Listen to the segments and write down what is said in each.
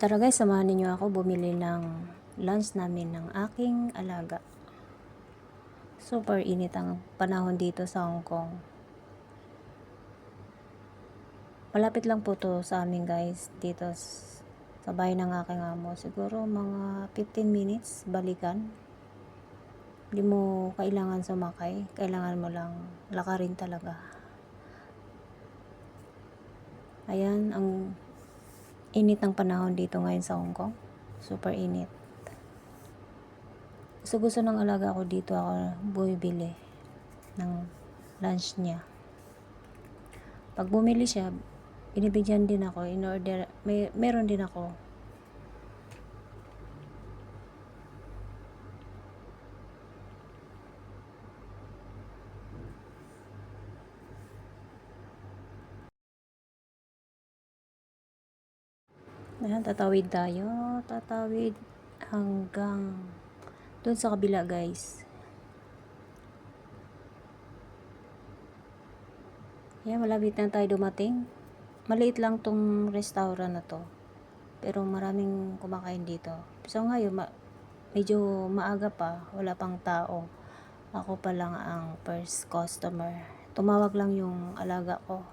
Tara guys, samahan ninyo ako bumili ng lunch namin ng aking alaga. Super init ang panahon dito sa Hong Kong. Malapit lang po to sa amin guys, dito sa bahay ng aking amo. Siguro mga 15 minutes balikan. Hindi mo kailangan sumakay, kailangan mo lang lakarin talaga. Ayan, ang init ng panahon dito ngayon sa Hong Kong. Super init. Gusto ng alaga ko dito ako bumibili ng lunch niya. Pag bumili siya, binibigyan din ako, in order, meron din ako. Ayan, tatawid tayo, tatawid hanggang doon sa kabila guys. Ayan, malapit na tayo dumating. Maliit lang tong restaurant na to, pero maraming kumakain dito. So ngayon, medyo maaga pa, wala pang tao. Ako pa lang ang first customer. Tumawag lang yung alaga ko.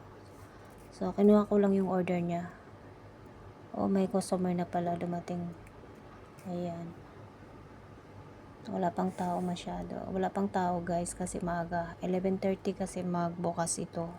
So, kinuha ko lang yung order niya. Oh, may customer na pala dumating. Ayan. Wala pang tao masyado. Wala pang tao guys kasi maaga. 11:30 kasi magbukas ito.